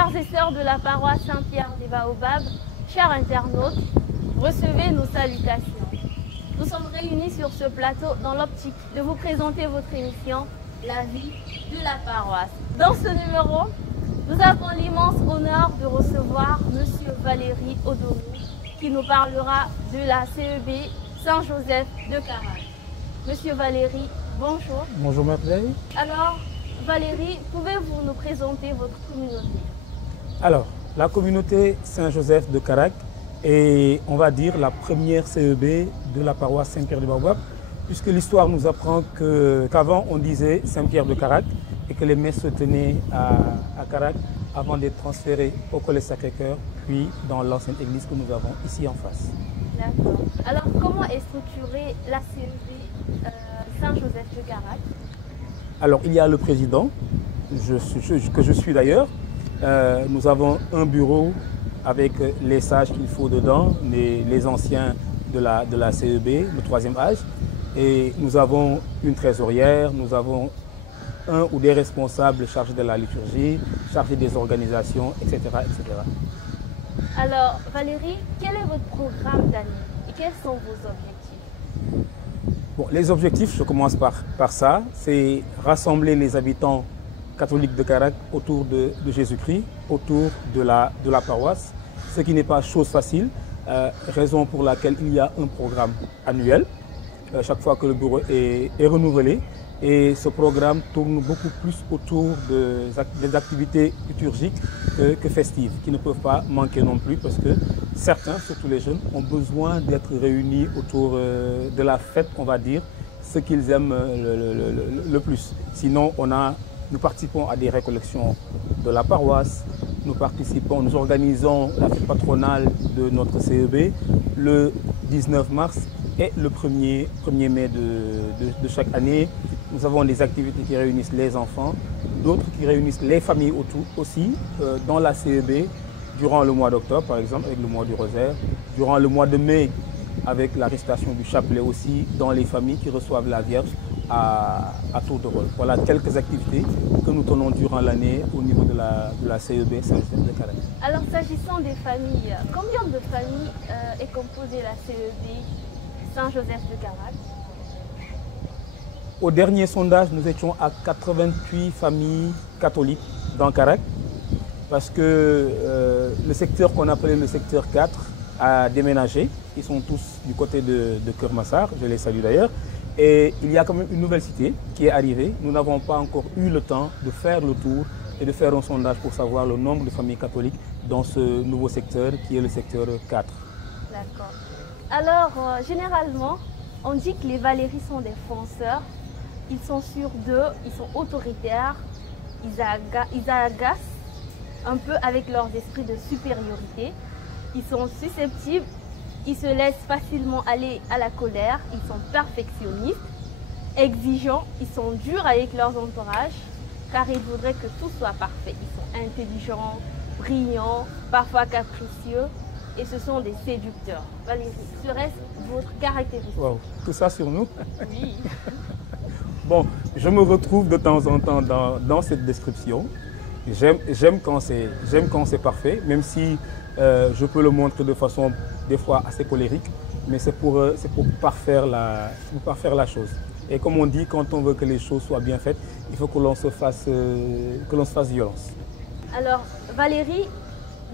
Frères et sœurs de la paroisse Saint-Pierre des Baobabs, chers internautes, recevez nos salutations. Nous sommes réunis sur ce plateau dans l'optique de vous présenter votre émission La vie de la paroisse. Dans ce numéro, nous avons l'immense honneur de recevoir Monsieur Valéry Odomou qui nous parlera de la CEB Saint-Joseph de Carac. Monsieur Valéry, bonjour. Bonjour Marie. Alors, Valéry, pouvez-vous nous présenter votre communauté? Alors, la communauté Saint-Joseph de Carac est, on va dire, la première CEB de la paroisse Saint-Pierre des Baobabs, puisque l'histoire nous apprend qu'avant on disait Saint-Pierre de Carac et que les messes se tenaient à Carac avant d'être transférées au Collège Sacré-Cœur, puis dans l'ancienne église que nous avons ici en face. D'accord. Alors, comment est structurée la CEB Saint-Joseph de Carac? Alors, il y a le président, que je suis d'ailleurs. Nous avons un bureau avec les sages qu'il faut dedans, les anciens de la CEB, le troisième âge. Et nous avons une trésorière, nous avons un ou des responsables chargés de la liturgie, chargés des organisations, etc., etc. Alors, Valéry, quel est votre programme d'année et quels sont vos objectifs? Bon, les objectifs, je commence par ça, c'est rassembler les habitants catholiques de Carac autour de Jésus-Christ, autour de la paroisse, ce qui n'est pas chose facile, raison pour laquelle il y a un programme annuel, chaque fois que le bureau est renouvelé. Et ce programme tourne beaucoup plus autour des activités liturgiques que festives, qui ne peuvent pas manquer non plus, parce que certains, surtout les jeunes, ont besoin d'être réunis autour de la fête, on va dire, ce qu'ils aiment le plus. Sinon, nous participons à des récollections de la paroisse, nous organisons la fête patronale de notre CEB le 19 mars et le 1er mai de chaque année. Nous avons des activités qui réunissent les enfants, d'autres qui réunissent les familles autour aussi, dans la CEB, durant le mois d'octobre par exemple, avec le mois du rosaire, durant le mois de mai, avec la récitation du chapelet aussi, dans les familles qui reçoivent la Vierge à tour de rôle. Voilà quelques activités que nous tenons durant l'année au niveau de la CEB Saint-Joseph de Carac. Alors, s'agissant des familles, combien de familles est composée la CEB Saint-Joseph de Carac? Au dernier sondage, nous étions à 88 familles catholiques dans Carac, parce que le secteur qu'on appelait le secteur 4 a déménagé. Ils sont tous du côté de Kermassar, je les salue d'ailleurs. Et il y a quand même une nouvelle cité qui est arrivée. Nous n'avons pas encore eu le temps de faire le tour et de faire un sondage pour savoir le nombre de familles catholiques dans ce nouveau secteur qui est le secteur 4. D'accord. Alors, généralement, on dit que les Valéry sont des fonceurs. Ils sont sûrs d'eux, ils sont autoritaires, ils agacent un peu avec leurs esprits de supériorité. Ils sont susceptibles, ils se laissent facilement aller à la colère, ils sont perfectionnistes, exigeants, ils sont durs avec leurs entourages, car ils voudraient que tout soit parfait. Ils sont intelligents, brillants, parfois capricieux, et ce sont des séducteurs. Valéry, serait-ce votre caractéristique? Wow. Tout ça sur nous? Oui. Bon, je me retrouve de temps en temps dans cette description. J'aime quand c'est parfait, même si je peux le montrer de façon des fois assez colérique, mais c'est pour parfaire la chose. Et comme on dit, quand on veut que les choses soient bien faites, il faut que l'on se fasse violence. Alors, Valéry,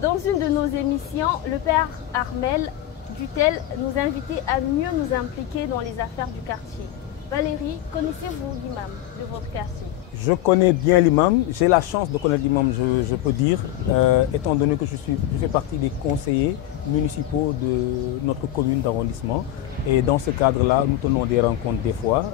dans une de nos émissions, le père Armel Dutel nous invitait à mieux nous impliquer dans les affaires du quartier. Valéry, connaissez-vous l'imam de votre quartier? Je connais bien l'imam, j'ai la chance de connaître l'imam, je peux dire, étant donné que je fais partie des conseillers municipaux de notre commune d'arrondissement. Et dans ce cadre-là, nous tenons des rencontres des fois.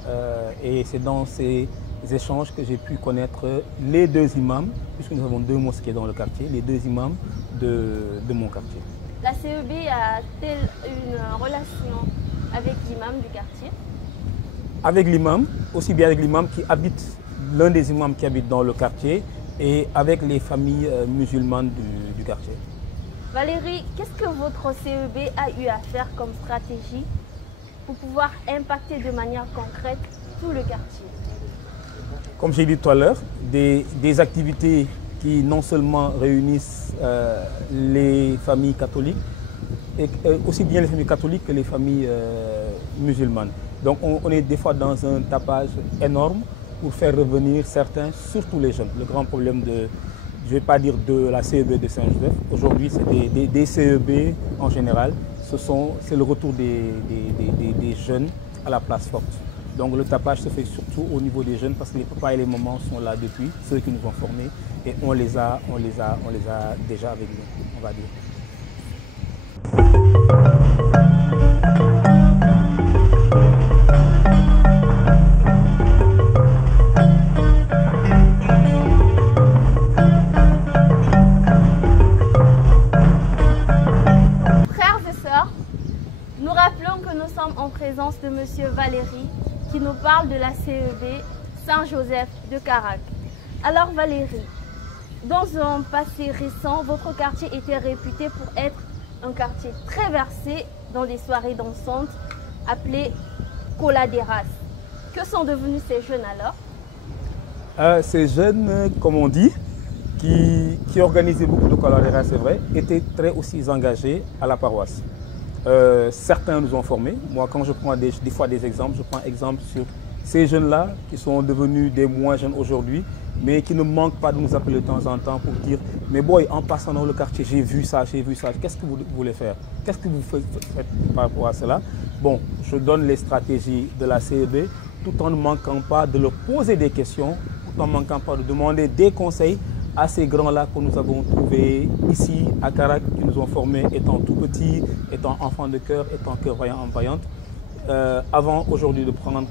Et c'est dans ces échanges que j'ai pu connaître les deux imams, puisque nous avons deux mosquées dans le quartier, les deux imams de mon quartier. La CEB a-t-elle une relation avec l'imam du quartier? Avec l'imam, aussi bien avec l'imam qui habite, l'un des imams qui habite dans le quartier, et avec les familles musulmanes du quartier. Valéry, qu'est-ce que votre CEB a eu à faire comme stratégie pour pouvoir impacter de manière concrète tout le quartier? Comme j'ai dit tout à l'heure, des activités qui non seulement réunissent les familles catholiques, et aussi bien les familles catholiques que les familles musulmanes. Donc on est des fois dans un tapage énorme pour faire revenir certains, surtout les jeunes. Le grand problème de, je ne vais pas dire de la CEB de Saint-Joseph, aujourd'hui c'est des CEB en général, c'est le retour des jeunes à la place forte. Donc le tapage se fait surtout au niveau des jeunes parce que les papas et les mamans sont là depuis, ceux qui nous ont formés, et on les a déjà avec nous, on va dire. Frères et sœurs, nous rappelons que nous sommes en présence de Monsieur Valéry qui nous parle de la CEB Saint-Joseph de Carac. Alors Valéry, dans un passé récent, votre quartier était réputé pour être un quartier très versé dans des soirées dansantes appelées coladeras. Que sont devenus ces jeunes alors? Ces jeunes, comme on dit, qui organisaient beaucoup de coladeras, c'est vrai, étaient très aussi engagés à la paroisse. Certains nous ont formés. Moi, quand je prends des fois des exemples, je prends exemple sur ces jeunes-là qui sont devenus des moins jeunes aujourd'hui, mais qui ne manquent pas de nous appeler de temps en temps pour dire « Mais boy, en passant dans le quartier, j'ai vu ça, qu'est-ce que vous voulez faire? Qu'est-ce que vous faites par rapport à cela ?» Bon, je donne les stratégies de la CEB tout en ne manquant pas de leur poser des questions, tout en ne manquant pas de demander des conseils à ces grands-là que nous avons trouvés ici à Carac, qui nous ont formés étant tout petits, étant enfants de cœur, étant cœur vaillant en vaillante, avant aujourd'hui de prendre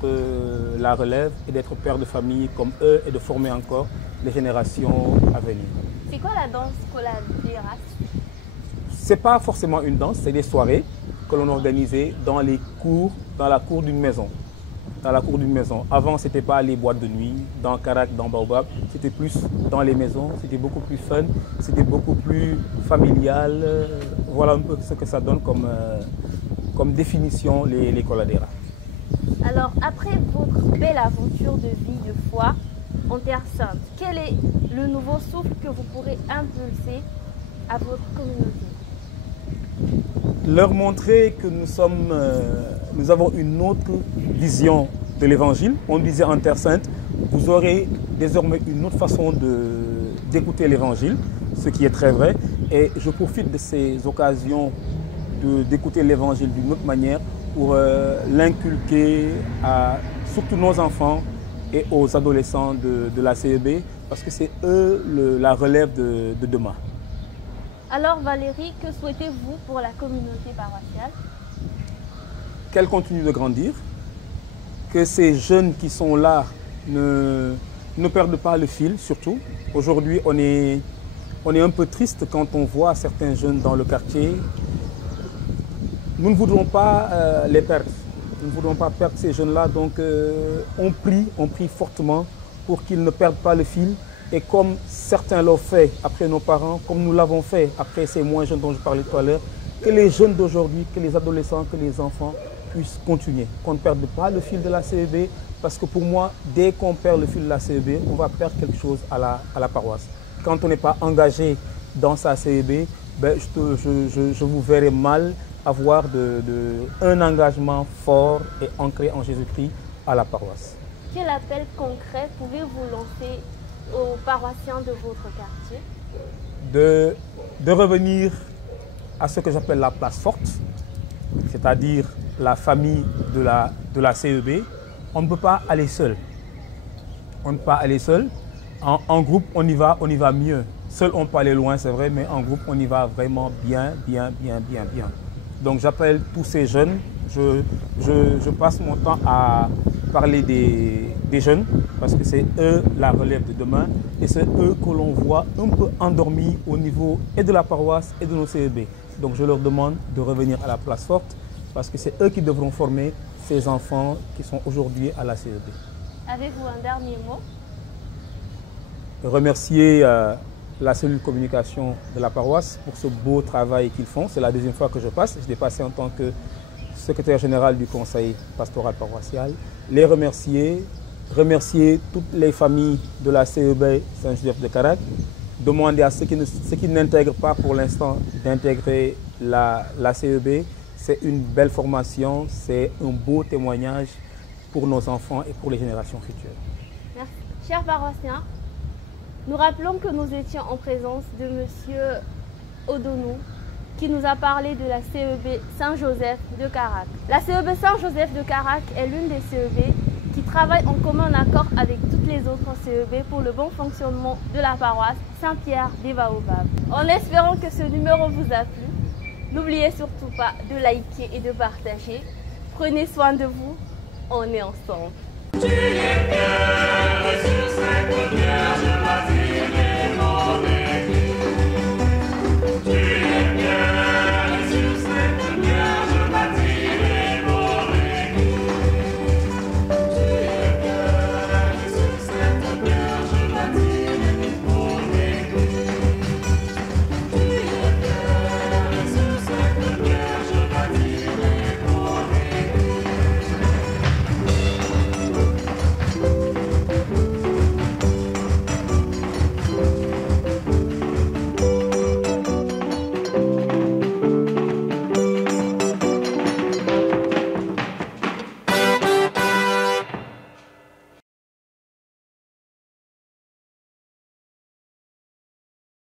la relève et d'être père de famille comme eux et de former encore les générations à venir. C'est quoi la danse coladeras? Ce n'est pas forcément une danse, c'est des soirées que l'on organisait dans les cours, dans la cour d'une maison. Dans la cour d'une maison. Avant, ce n'était pas les boîtes de nuit, dans Carac, dans Baobab, c'était plus dans les maisons, c'était beaucoup plus fun, c'était beaucoup plus familial. Voilà un peu ce que ça donne comme définition les coladeras. Alors, après votre belle aventure de vie de foi en Terre Sainte, quel est le nouveau souffle que vous pourrez impulser à votre communauté? Leur montrer que nous avons une autre vision de l'Évangile. On disait en Terre Sainte, vous aurez désormais une autre façon d'écouter l'Évangile, ce qui est très vrai. Et je profite de ces occasions d'écouter l'Évangile d'une autre manière pour l'inculquer à surtout nos enfants et aux adolescents de la CEB, parce que c'est eux la relève de demain. Alors Valéry, que souhaitez-vous pour la communauté paroissiale? Qu'elle continue de grandir, que ces jeunes qui sont là ne perdent pas le fil surtout. Aujourd'hui, on est un peu triste quand on voit certains jeunes dans le quartier. Nous ne voudrons pas les perdre. Nous ne voudrons pas perdre ces jeunes-là, donc on prie fortement pour qu'ils ne perdent pas le fil. Et comme certains l'ont fait après nos parents, comme nous l'avons fait après ces moins jeunes dont je parlais tout à l'heure, que les jeunes d'aujourd'hui, que les adolescents, que les enfants puissent continuer. Qu'on ne perde pas le fil de la CEB, parce que pour moi, dès qu'on perd le fil de la CEB, on va perdre quelque chose à la paroisse. Quand on n'est pas engagé dans sa CEB, ben, je vous verrai mal avoir un engagement fort et ancré en Jésus-Christ à la paroisse. Quel appel concret pouvez-vous lancer aux paroissiens de votre quartier? De revenir à ce que j'appelle la place forte, c'est-à-dire la famille de la CEB. On ne peut pas aller seul. On ne peut pas aller seul. En groupe, on y va mieux. Seul, on peut aller loin, c'est vrai, mais en groupe, on y va vraiment bien. Donc j'appelle tous ces jeunes. Je passe mon temps à parler des jeunes, parce que c'est eux la relève de demain, et c'est eux que l'on voit un peu endormis au niveau et de la paroisse et de nos CEB. Donc je leur demande de revenir à la place forte, parce que c'est eux qui devront former ces enfants qui sont aujourd'hui à la CEB. Avez-vous un dernier mot? Remercier la cellule communication de la paroisse pour ce beau travail qu'ils font. C'est la deuxième fois que je passe. Je l'ai passé en tant que secrétaire général du conseil pastoral paroissial. Les remercier toutes les familles de la CEB Saint-Joseph de Carac, demander à ceux qui n'intègrent pas pour l'instant d'intégrer la CEB. C'est une belle formation, c'est un beau témoignage pour nos enfants et pour les générations futures. Merci. Chers paroissiens, nous rappelons que nous étions en présence de M. Odonou, qui nous a parlé de la CEB Saint-Joseph de Carac. La CEB Saint-Joseph de Carac est l'une des CEB qui travaille en commun accord avec toutes les autres CEB pour le bon fonctionnement de la paroisse Saint-Pierre des Baobabs. En espérant que ce numéro vous a plu, n'oubliez surtout pas de liker et de partager. Prenez soin de vous, on est ensemble.